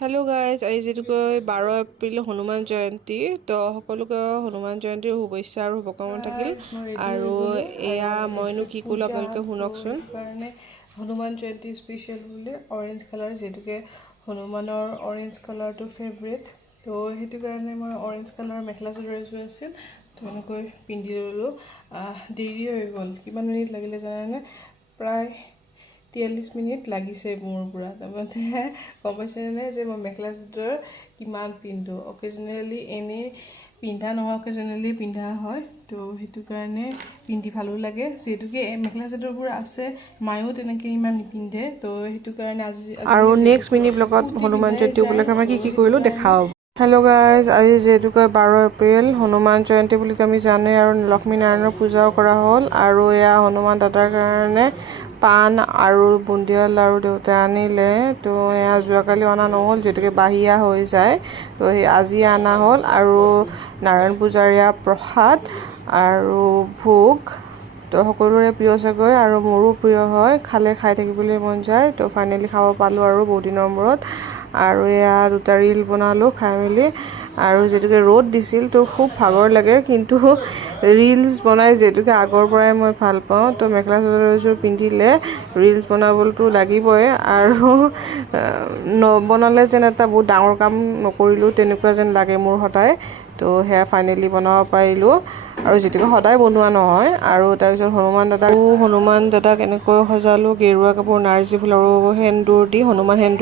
hello guys आज जेटुक 12 April Hanuman Jayanti तो सकलोके हनुमान जयंतीर शुभेच्छा और शुभकामना থাকিল আৰু এয়া মইনো কি কলো আপোনালোকে শুনকচোন हनुमान जयंती स्पेशल बोले ऑरेंज कलर जेटुके हनुमानर ऑरेंज कलर तो फेवरेट तो हेतु कारणे मैं ऑरेंज कलर मेखला चादर एजोर आछिल तो एनेকৈ पिंधि ललो देरी হৈ গল কিমান মিনিট লাগিলে জানানে প্ৰায় 43 মিনিট লাগিছে মোৰ পুৰা তাৰমানে কমাইছেনে যে মই মেখলা চাদৰ কিমান পিন্ধো অকেজনেলি এনে পিন্ধা নহয় অকেজনেলি পিন্ধা হয় তো হেতু কাৰণে পিন্ধি ভালো লাগে যেতুকে মেখলা চাদৰবোৰ আছে মায়ো তেনেকৈ ইমান নিপিন্ধে তো হেতু কাৰণে আজি আৰু নেক্সট মিনি ব্লগত হনুমান জয়ন্তী উপলক্ষে মই কি কৰিলো দেখাও हेलो गाइज आज जेटुक 12 एप्रिल हनुमान जयंती बुली आमी जाने और लक्ष्मी नारायणर पूजाओ करा हल और या हनुमान दादार कारणे पान और बुंदिया लारू देउताई आनिले तो या जुआकाली अना नहल जेटुके बाहिया हो जाए तो আজি आना हल और नारायण पूजारिया प्रसाद और भोग तो सकलोरे प्रिय चागै और मोरो प्रिय है खाले खाई থাকিবলৈ मन जाए तो फाइनली खाब पालो और बहुत दिनर मूरत और या दुटा रील बनालो खाई मिली और जेटुके रोद दिसिल तो खूब भागर लगे किन्तु रील्स बनाई जेटुके आगर पराय मैं ভাল पाऊँ तो मेखला चादर एजोर पिंधिले रील्स बनाबलतो लागिबय और नबनाले जेन एटा बहुत डाঙर काम नकरिलो तेनेकुवा जेन लागे मोर सदाय तो हेया फाइनली बनाब पारिलो और जेटुके सदाय बनोৱা নহয় और तारपिছত हनुमान दादा केनेকৈ सजालो गेरुवा कापोर नार्जी फुल और सेन्दूर दी हनुमान सेन्दूर